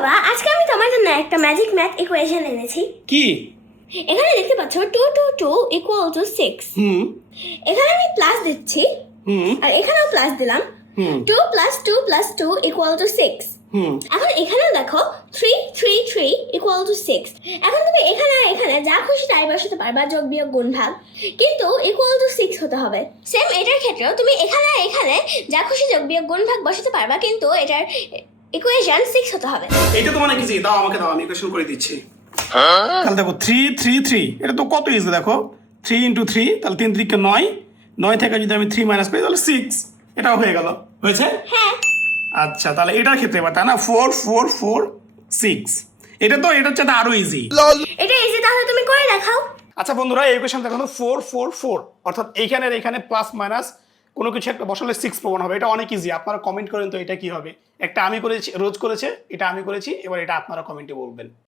বাবা, আজকে আমি তোমার জন্য একটা ম্যাজিক ম্যাথ ইকুয়েশন এনেছি। কি? এখানে দেখতে পাচ্ছ 2 2 2 ইকুয়াল টু 6। এখানে আমি প্লাস দিচ্ছি আর এখানেও প্লাস দিলাম। 2 প্লাস 2 প্লাস 2 ইকুয়াল টু 6। এখন এখানেও দেখো 3 3 3 ইকুয়াল টু 6। এখন তুমি এখানে আর এখানে যা খুশি তাই বসাতে পারবা, যোগ বিয়োগ গুণ ভাগ, কিন্তু ইকুয়াল টু 6 হতে হবে। সেম এটার ক্ষেত্রেও তুমি এখানে আর এখানে যা খুশি যোগ বিয়োগ গুণ ভাগ বসাতে পারবা, কিন্তু এটার ইকুয়েশন 6 হতে হবে। এটা তো মানে কি? দাও আমাকে, দাও, আমি ইকুয়েশন করে দিচ্ছি। তাহলে দেখো 3 3 3, এটা তো কত ইজি। দেখো 3 ইন্টু 3, তাহলে 3 3 কে 9, 9 থেকে যদি আমি 3 মাইনাস করি তাহলে 6, এটাও হয়ে গেল। হয়েছে? হ্যাঁ। আচ্ছা, তাহলে এটার ক্ষেত্রে এবার তাই না, 4 4 4 6, এটা তো এটার চেয়ে আরো ইজি। এটা ইজি, তাহলে তুমি করে দেখাও। আচ্ছা বন্ধুরা, এই ইকুয়েশন দেখো 4 4 4, অর্থাৎ এইখানে আর এখানে প্লাস মাইনাস কোনো কিছু একটা বসালে 6 প্রমাণ হবে। এটা অনেক ইজি, আপনারা কমেন্ট করেন তো এটা কি হবে। একটা আমি করেছি, রোজ করেছে, এটা আমি করেছি, এবার এটা আপনারা কমেন্টে বলবেন।